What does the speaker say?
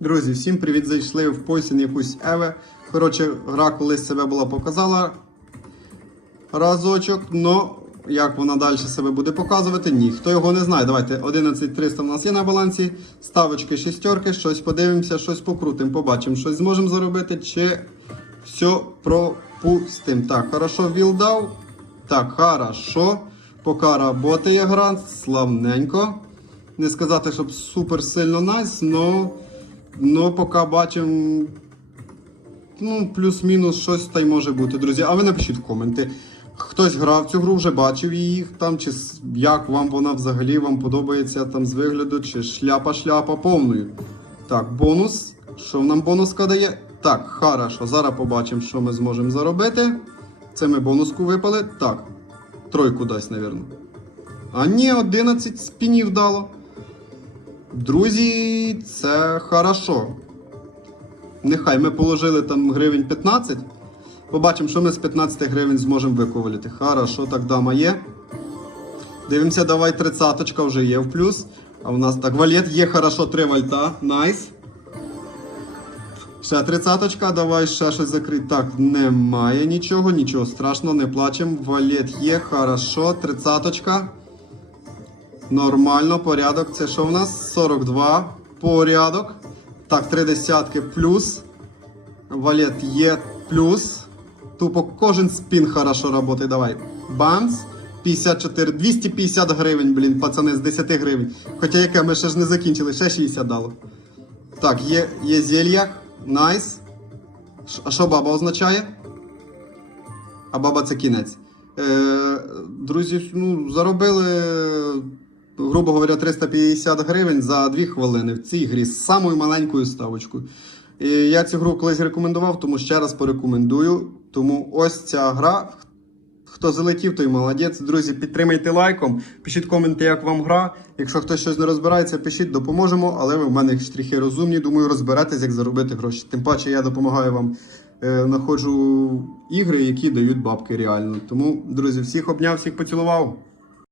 Друзі, всім привіт! Зайшли в постін якусь Еве. Коротше, гра колись себе була показала разочок, но як вона далі себе буде показувати, ніхто його не знає. Давайте 11300 в нас є на балансі, ставочки, шістерки, щось подивимося, щось покрутимо, побачимо, щось зможемо заробити, чи все пропустимо. Так, хорошо, віл дав. Так, хорошо. Поки роботає гра, славненько. Не сказати, щоб супер сильно найс, но, но поки бачимо ну, плюс-мінус щось та й може бути, друзі. А ви напишіть в коменти. Хтось грав цю гру, вже бачив її там, чи як вам вона взагалі вам подобається там з вигляду, чи шляпа-шляпа повною. Так, бонус. Що нам бонуска дає? Так, хорошо. Зараз побачимо, що ми зможемо заробити. Це ми бонуску випали. Так, тройку дасть, напевно. А ні, 11 спінів дало. Друзі, це хорошо. Нехай ми положили там гривень 15. Побачимо, що ми з 15 гривень зможемо виковалити. Хорошо, так дама є. Дивимося, давай 30 вже є в плюс. А у нас так, валет є хорошо 3 вольта. Найс. Ще 30 давай ще щось закрити. Так, немає нічого, нічого страшного, не плачемо. Валет є, хорошо, 30 Нормально, порядок. Це що в нас? 42. Порядок. Так, три десятки плюс. Валет є плюс. Тупо кожен спін хорошо работає. Давай. Бамс. 54, 250 гривень, блін, пацани, з 10 гривень. Хоча яке ми ще ж не закінчили, ще 60 дало. Так, є, є зелья. Найс. А що баба означає? А баба це кінець. Е, друзі, ну, заробили, грубо говоря, 350 гривень за 2 хвилини в цій грі з самою маленькою ставочкою. І я цю гру колись рекомендував, тому ще раз порекомендую. Тому ось ця гра. Хто залетів, той молодець. Друзі, підтримайте лайком, пишіть коменти, як вам гра. Якщо хтось щось не розбирається, пишіть, допоможемо. Але ви в мене штрихи розумні. Думаю, розберетесь, як заробити гроші. Тим паче я допомагаю вам, е, знаходжу ігри, які дають бабки реально. Тому, друзі, всіх обняв, всіх поцілував.